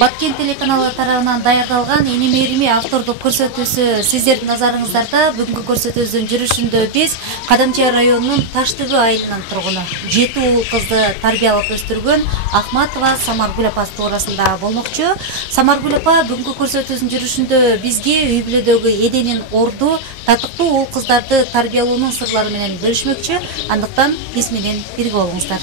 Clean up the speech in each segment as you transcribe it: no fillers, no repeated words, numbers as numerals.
Баткен телеканалы тарабынан даярдалган Эни Мээрими автордук көрсөтүүсү сиздердин назарыңыздарда. Бүгүнкү көрсөтүүбүздүн жүрүшүндө биз Кадамчай районунун Таштүбү айылынын тургуну 7 уул кызды тарбиялап өстүргөн Ахматова Самаргүл апа туурасында болмокчу. Самаргүл апа бүгүнкү көрсөтүүбүздүн жүрүшүндө бизге үй бүлөдөгү Эденин орду, татыктуу уул кыздарды тарбиялоонун сырлары менен бөлүшмөкчү. Андыктан биз менен бирге болуңуздар.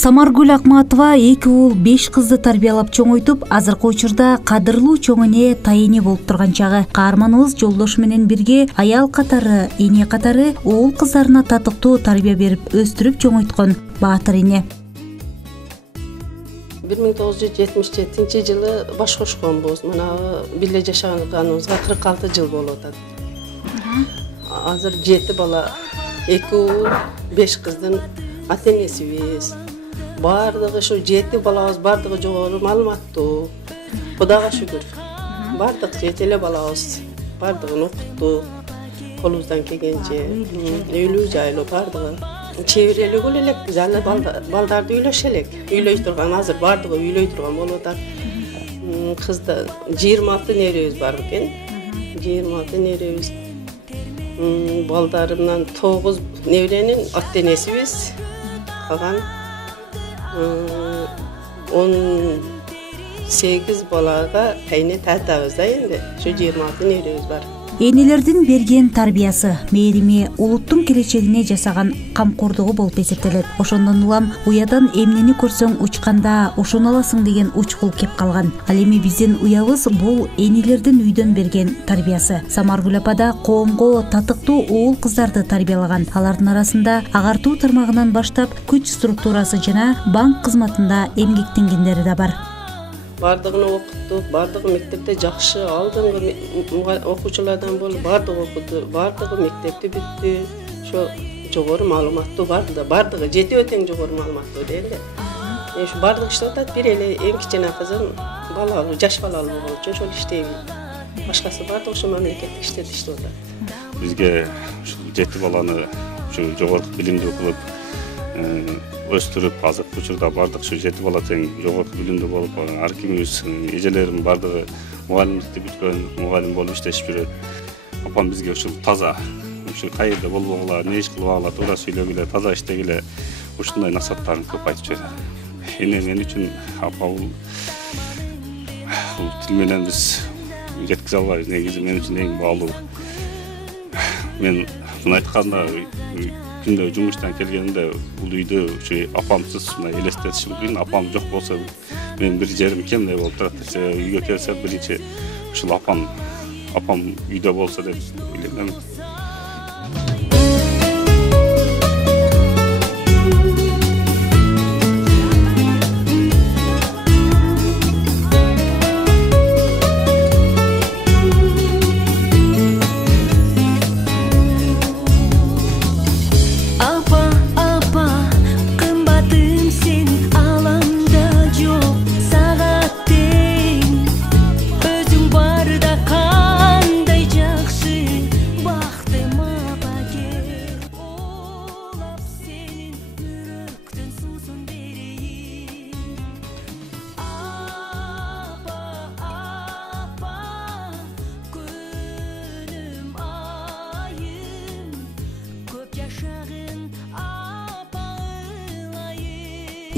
Самаргүл Ахматова 2 уул 5 кызды тарбиялап чоңойтуп, азыркы учурда кадырлуу чоң эне тайыне болуп турган чагы. Каарманыбыз жолдошу менен бирге аял катары, эне катары уул кыздарына татыктуу тарбия берип, өстүрүп чоңойткон баатыр эне. 1977 жылы баш кошконбуз. Мына бирге жашаганыбызга 46 жыл болуп атат. Азыр 7 бала, 2 уул 5 кыздын ата энесибиз. Бардыгы şu 7 балабыз бардыгы жогору маалыматтуу. Кудайга шүгүр. Бардык 7 балабыз бардыгын окуттук. Колубуздан келгенче үйлүү жайлуу бардыгы. Чеберелик элек, жана балдарды үйлөшө элек. Үйлөй турган, азыр бардыгы үйлөй турган болуп атат. Кызда 26 неребиз бар экен. 26 неребиз. Балдарымдан 9 небренин ата энесибиз. Калган 18 балага кайне татабыз да энди. Şu 26 неребиз бар. Энелердин берген тарбиясы, мээрими улуттун келечегине жасаган камкордугу болуп эсептелет. Ошондон улам уядан эмнени көрсөң учканда ошону аласың деген учкул кеп калган. Ал эми биздин уябыз бул энелердин үйдөн берген тарбиясы. Самаргүл апа да коомго татыктуу уул кыздарды тарбиялаган. Алардын арасында агартуу тармагынан баштап күч структурасы жана банк кызматында эмгектенгендери да бар. Бардыгын окуттук, бардыгы мектепте жакшы, алдыңкы окуучулардан болуп бардыгы окуду, бардыгы мектепти бүттү. Ошо жогору маалыматтуу бардыгы жетип тең жогору маалыматтуу дейли. Эш бардык иштеп атат, бир эле эң кичине кызым балалуу, жаш балалуу болчу, ошол иштейбин. Башкасы бардыгы ошо мамлекеттик иштерде иштеп атат. Бизге ушул 7 баланы ушу жогорку билимдүү кылып өстүрүп, азыркы учурда бардык ушу 7 бала тең жогорку билимдүү болуп, ар кимибиз эжелерим бардыгы мугалимдикти бүткөн, мугалим болуп иштешип жүрөт. Апам бизге ушул таза, ушул кайерде болбогула, не иш кылбагыла, туура сүйлөгүлө, таза иштегиле, ушундай насааттарын көп айтып жүрөт. Эне мен үчүн апа бул тил менен биз жеткизе албайбыз. Негизи мен үчүн эң баалуу. Мен муну айтканда күндө жумуштан келгенимде бул үйдө ушу апамсыз мына элестетишим кыйын. Апам жок болсо мен бир жерим кемдей болуп турат десе, үйгө келсе биринчи ушул апам үйдө болсо деп ойлойм.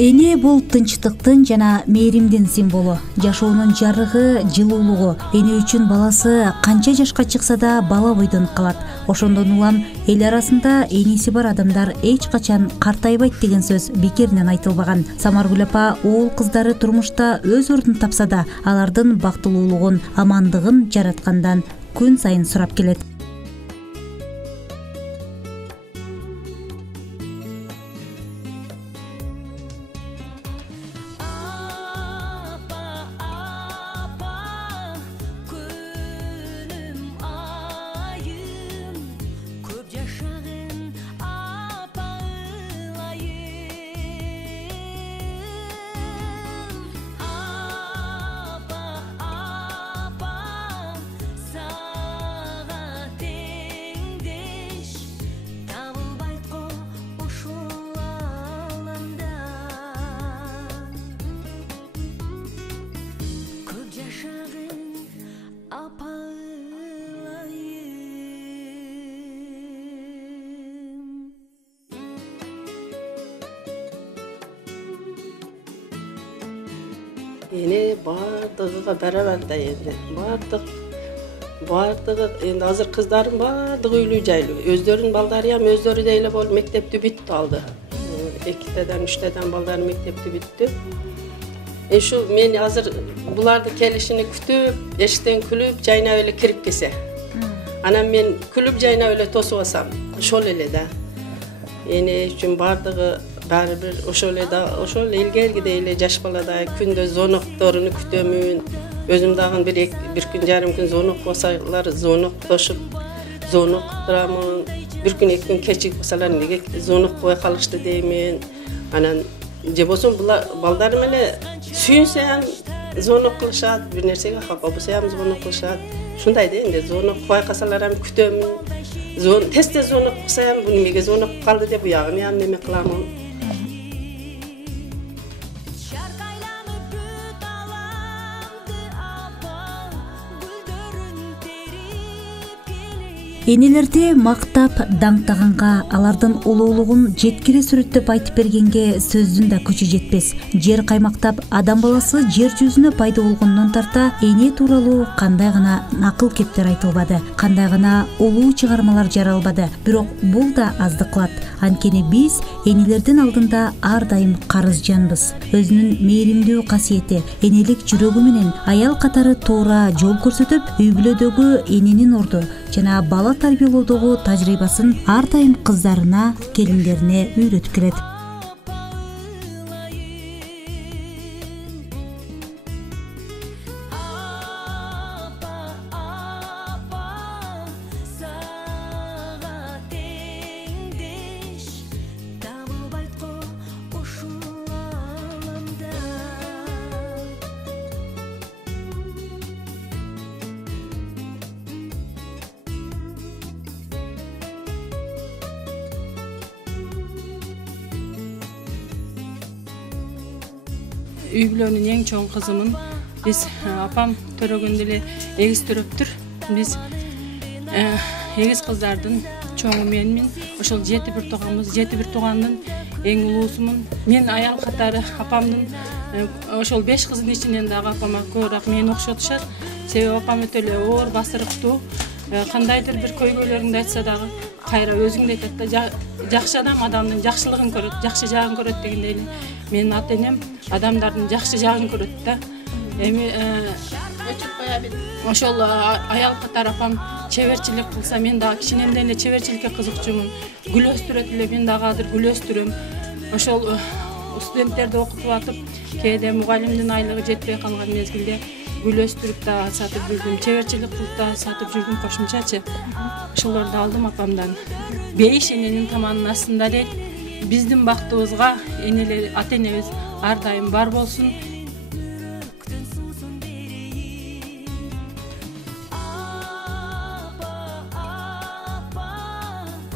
Эне бул тынчтыктын жана мээримдин символу, жашоонун жарыгы, жылуулугу. Эне үчүн баласы канча жашка чыкса да бала бойдон калат. Ошондон улам эл арасында энеси бар адамдар эч качан картайбайт деген сөз бекеринен айтылбаган. Самаргүл апа уул кыздары турмушта өз ордун тапса да, алардын бактылуулугун, амандыгын жараткандан күн сайын сурап келет. Эне бардыгыга барабар да энди. Бардыгы энди азыр кыздарым бардыгы үйлүү жайлуу. Өздөрүнүн балдары ham өздөрү эле болуп мектепти бүтүп алды. 2-теден 3-теден балдары мектепти бүттү. Şu men azır bulardı kelişini kütüp, eşikten külüp, jayna öyle kirip kese. Anam men külüp jayna öyle tosup asam, şol ele da. Ene üçün bardığı baribir oşol ilgergide ele jaş balada күндө zonoktorunu kütömün. Özüm dağın bir gün yarım gün zonok bolsalar zonok toşup zonok duramın. Bir gün 2 gün keçik bolsalar nege zonok koya kalıştı deymen. Anan je bolsun baldarım ele sүйүнсө ham zonok кылышат, бир нерсеге хапа болсо ham zonok кылышат. Шундай да энди zonok байкасалар ham күтөмүн. Тез zonok кылса ham бу немеге zonok калды деп уягым ham неме кыламын. Энелерди мактап, даңктаганга, алардын улуулугун жеткире сүрөттөп айтып бергенге сөздүн да күчү жетпес. Жер каймактап, адам баласы жер жүзүнө пайда болгондон тарта эне тууралуу кандай гана накыл кептер айтылбады, кандай гана улуу чыгармалар жаралбады. Бирок бул да аздык кылат. Анткени биз энелердин алдында ар дайым карызжанбыз. Өзүнүн мээримдүү касиети, энелик жүрөгү менен аял катары туура жол көрсөтүп, үй бүлөдөгү эненин орду жана бала тарбиялоодогу тажрыйбасын ар дайым кыздарына, келиндерине үйрөтүп келет. Үй бүлөнүн эң чоң кызымын. Биз апам төрөгөндө эле эгиз төрөптүр. Биз эгиз кыздардын чоңу менмин. Ошол 7 тууганбыз. 7 туугандын эң улуусумун. Мен аял катары апамдын ошол 5 кыздын ичинен дагы апама көбүрөөк мени окшотушат. Себеби апам өтө эле оор басырыктуу. Кандайдыр бир көйгөйлөрүңдү айтса дагы кайра өзүңдү айтат да, жакшы адам адамдын жакшылыгын көрөт, жакшы жагын көрөт дегендей эле. Менин ата-энем адамдардын жакшы жагын көрөт да. Эми ошол аял катары апам чеберчилик кылса, мен дагы кичинемден эле чеберчиликке кызыкчумун. Гүл өстүрөт эле, мен дагы азыр гүл өстүрөм. Ошол студенттерди окутуп атып, кээде мугалимдин айлыгы жетпей калган мезгилде гүл өстүрүп да сатып жүрдүм, чеберчилик кылып да сатып жүрдүм кошумчачы. Ошолорду алдым апамдан. Бейиш эненин таманын астында дейт. Биздин бактыбызга энелер, ата-энебиз ар дайым бар болсун.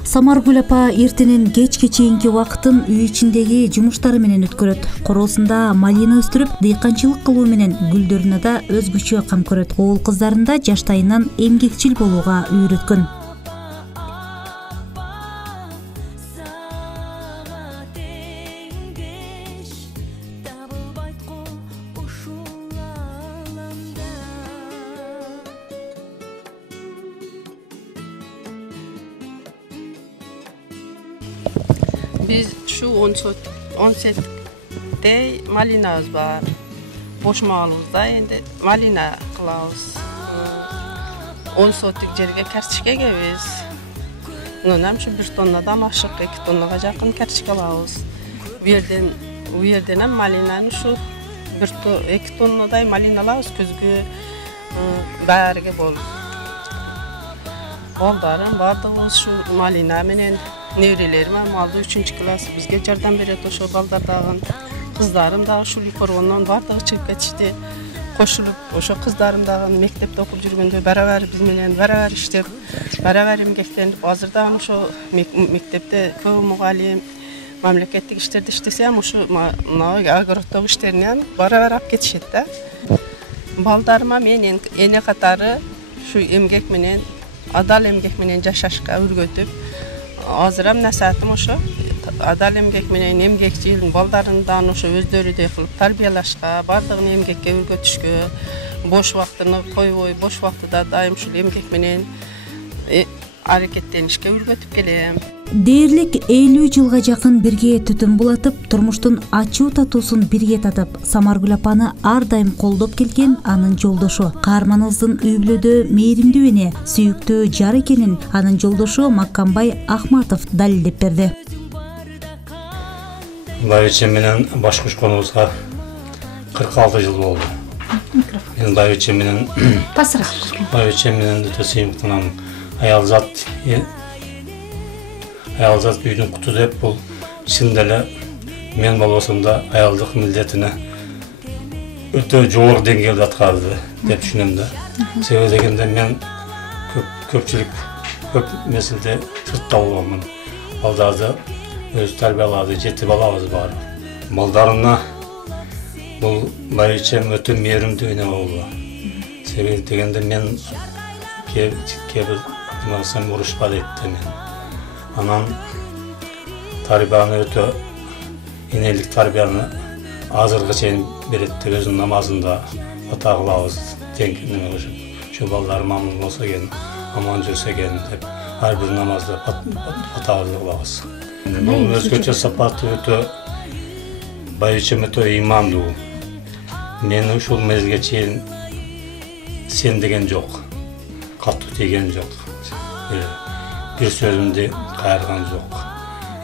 Самаргүл апа эртенен кечке чейинки убакытын үй ичиндеги жумуштары менен өткөрөт. Короосунда малина өстүрүп, дыйканчылык кылуу менен гүлдөрүнө да өзгөчө кам көрөт. Оол кыздарын да жаштайынан эмгекчил болууга үйрөткөн. Biz şu 10 setde malinamız var. Boş malımızda endi malina kılabız. 10 sotik jerge kerçike gebez. Bundan şu 1 tonnadan aşık 2 tonnaga jakın kerçike alabız. Bu yerden hem malinanın şu 2 tonnaday malina alabız közgü bärge bolup. Baldarım bardığımız şu malina menen nevrelerim hem aldı 3. klas bizge jardam beret ошо балдардагы кыздарым дагы ушул коргондон бардыгы чыгып кетишти. Кошулуп ошо кыздарым дагы мектепте окуп жүргөндө барабар биз менен барабар иштеп, барабар эмгектенип, азыр дагы ошо мектепте көп мугалим мамлекеттик иштерди иштесе ham ошо огороддогу иштерин ham барабар алып кетишет да. Балдарыма мен эне катары şu эмгек менен, адал эмгек менен жашашка үргөтүп, азырам насаатым ошо адал эмгек менен эмгекчил балдарындан ошо өздөрүдөй кылып тарбиялашка, бардыгын эмгекке өргөтүшкө, бош убактыны койбой, бош убактыда дайым ушул эмгек менен аракеттенишке өргөтүп келем. Дээрлик 50 жылга жакын бирге түтүн булатып, турмуштун ачуу татуусун бирге татып, Самаргүл апаны ар дайым колдоп келген анын жолдошу. Каарманыбыздын үй бүлөдө мээримдүү эне, сүйүктүү жар экенин анын жолдошу Маккамбай Ахматов далилдеп берди. Байбичем менен баш кушконубузга 46 жыл болду. Мен байбичем менен байбичем менен өтө сыймыктанам. Аялзат үйдүн куту деп, бул чын эле мен болбосом да аялдык милдетине өтө жогору деңгээлде аткарды деп түшүнөм да. Себеби дегенде мен көп мезгилде сыртта болгонмун. Балдарды өз тарбиялады, 7 балабыз бар. Балдарына бул байбичем өтө мээримдүү эне болду. Себеби дегенде мен кебир демесем урушпа дейт мен. Анан тарбияны өтө энелик тарбияны азыркы чейин берет деп өзүнүн намазында ата кылабыз. Тең неме ошо балдар мамнун болсо экен, аман жүрсө экен деп ар бир намазда атабызды кылабыз. Бул өзгөчө сапаты өтө байбичем өтө ыймандуу. Мен ушул мезгилге чейин сен деген жок, катуу тийген жок. Бир сөзүмдү кайрган жок.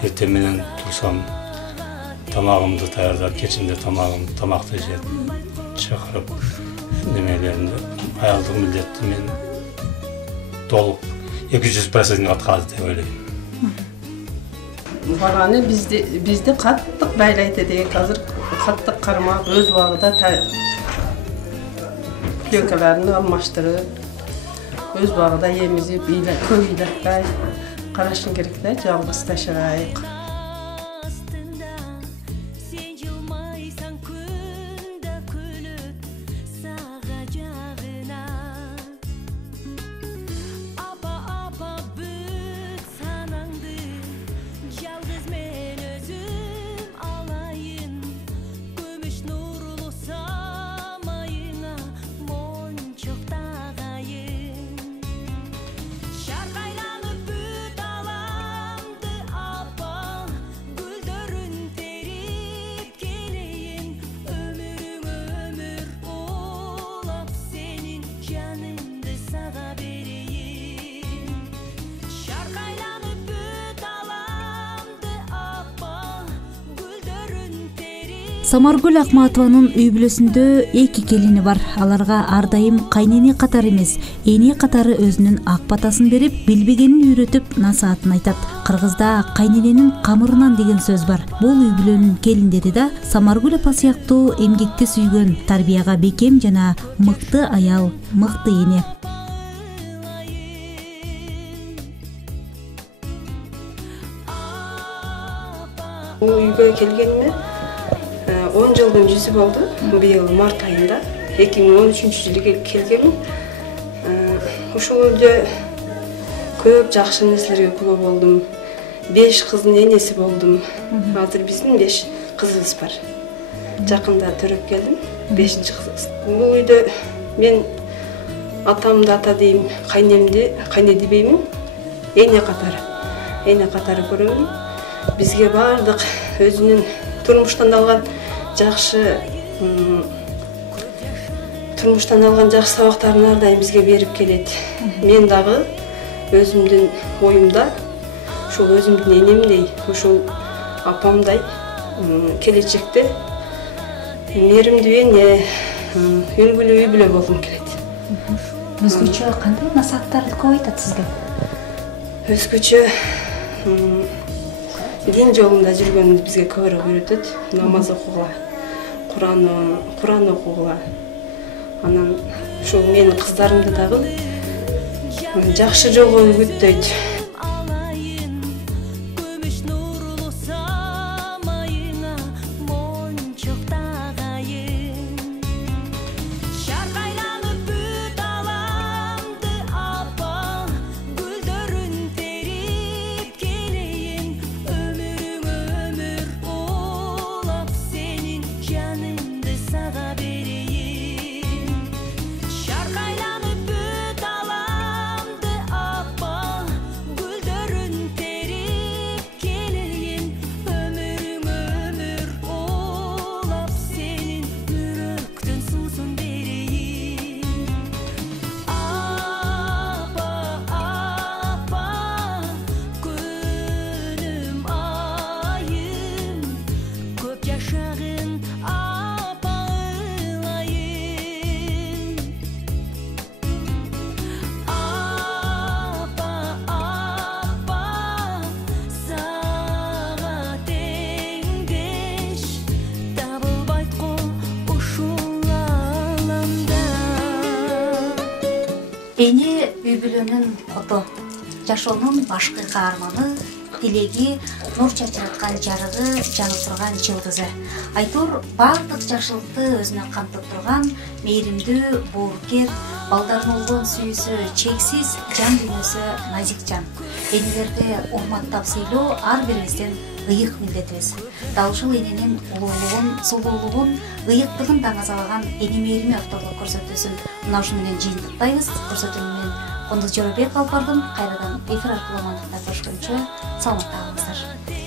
Эртең менен турсам, тамагымды даярдап, кечинде тамакты жеп, чакырып, немелеринде аялдык милдетти мен толук 200% аткарды деп ойлойм. Баланы бизди каттык байлайт эдик. Азыр каттык кармап, өз убагында пленкаларын алмаштырып, өз убагында эмизип, көп ыйлатпай карашың керек да, жалгыз ташабайык. Самаргүл Ахматованын үй бүлөсүндө 2 келини бар. Аларга ар дайым кайнене катары эмес, эне катары өзүнүн ак батасын берип, билбегенин үйрөтүп, насаатын айтат. Кыргызда кайнененин камырынан деген сөз бар. Бул үй бүлөнүн келиндери да Самаргүл апа сыяктуу эмгекти сүйгөн, тарбияга бекем жана мыкты аял, мыкты эне. Үйгө келгениме 10 жылдын жүзү болду. Быйыл март айында 2013-жылы келгенмин. Ушул үйдө көп жакшы нерселерге кула болдум. 5 кыздын энеси болдум. Азыр биздин 5 кызыбыз бар. Жакында төрөп келдим. 5-кыз. Бул үйдө мен атамды ата дейм, кайнемди кайне дебеймин. Эне катары көрөмүн. Бизге бардык өзүнүн турмуштан алган жакшы сабактарын ар дайым бизге берип келет. Мен дагы өзүмдүн оюмда ушул өзүмдүн энемдей, ушул апамдай келечекте мээримдүү эне, үлгүлүү үй бүлө болгум келет. Өзгөчө кандай насааттарды көп айтат сизге? Өзгөчө дин жолунда жүргөнүбүздү бизге көбүрөөк үйрөтөт. Намаз окугула, Куран окугула. Анан ушул менин кыздарымды дагы жакшы жолго үгүттөйт. Эне үй бүлөнүн кото, жашоонун башкы каарманы, тилеги, нур чачыраткан жарыгы, жанып турган жылдызы. Айтур баардык жакшылыкты өзүнө камтып турган мээримдүү, боорукер, балдарын болгон сүйүүсү чексиз, жан дүйнөсү назик жан. Энелерди урматтап сыйлоо ар бирибиздин ыйык милдетибиз. Дал ушул эненин улуулугун, сулуулугун, ыйыктыгын даңазалаган эне мээрими авторлук көрсөтүүсүн мына ушу менен жыйынтыктайбыз. Көрсөтүү менен Кондуз Жоробек алып бардым. Кайрадан эфир аркылуу мандыктар көрүшкөнчө саламатта калыңыздар.